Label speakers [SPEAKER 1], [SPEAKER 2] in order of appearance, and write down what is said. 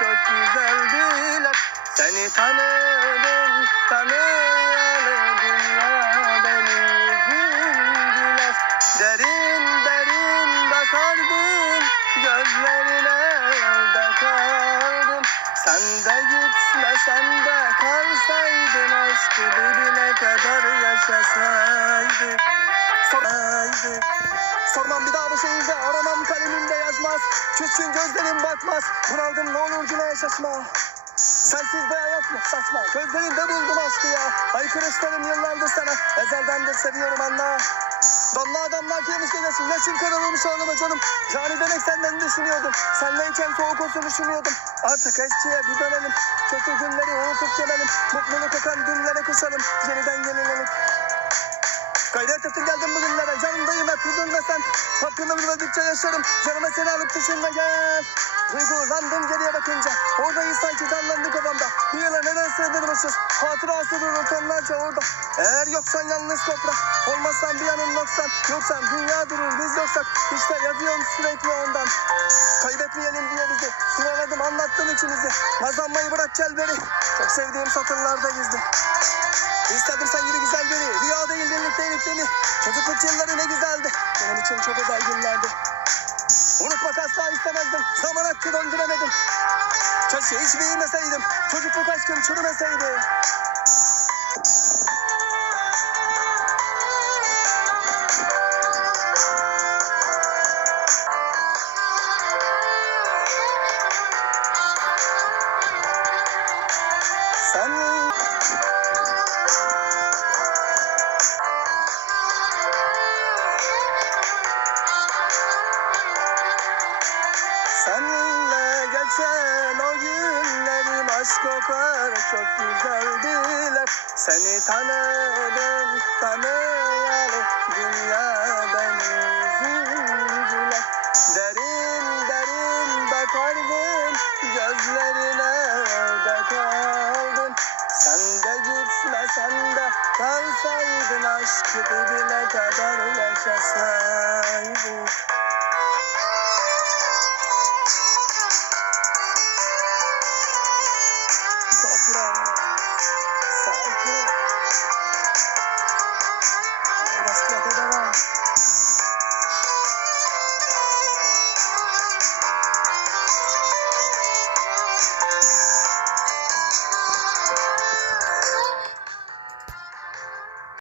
[SPEAKER 1] güzeldiler Seni tanıdım tanıyalı dünya benim yüzümdüler Derin derin bakardım gözlerine de kaldım Sen de gitme sen de kalsaydın aşkı dibine kadar yaşasaydık Soraydı. Sormam bir daha bu şehirde aramam kalemimde yazmaz Küskün gözlerim bakmaz. Bunaldım ne olur güneye şaşma Sensiz bir hayat mı saçma. Gözlerinde buldum aşkı ya. Haykırışlarım yıllardır sana. Ezelden de seviyorum anla. Damla damla yemiş gecesin Yaşım kırılmış ağlama canım. Cani demek senden düşünüyordum. Senleyken soğuk olsun üşümüyordum Artık eskiye bir dönelim. Kötü günleri unutup gelelim Mutluluk kokan günlere koşalım. Yeniden yenilelim. Gayret ettim geldim bugünlere. Canımdayım hep huzurla sen Hakkını bilmedikçe yaşarım Canıma seni alıp düşünme gel. Duygulandım geriye bakınca. Oradayız sanki canlandı kafamda. Bir yıla neden sığdırmışız? Hatırası durur tonlarca orada. Eğer yoksan yalnız toprak. Olmazsan bir yanın noksan. Yoksan dünya durur biz yoksak. İşte yazıyorum sürekli ondan. Kaybetmeyelim diye bizi. Sıraladım anlattım ikimizi Nazlanmayı bırak gel beri Çok sevdiğim satırlarda gizli beni Çocukluk yılları ne güzeldi. Benim için çok özel günlerdi. Unutmak asla istemezdim. Zaman hakkı döndüremedim. Keşke hiç büyümeseydim. Çocukluk aşkım çürümeseydi geçen o günlerim aşk kokar çok güzeldiler. Seni tanıdım tanıyalı dünya beni üzüldüler. Derin derin bakardım gözlerine de kaldım Sen de gitme sen de kalsaydın aşkı dibine kadar yaşasaydık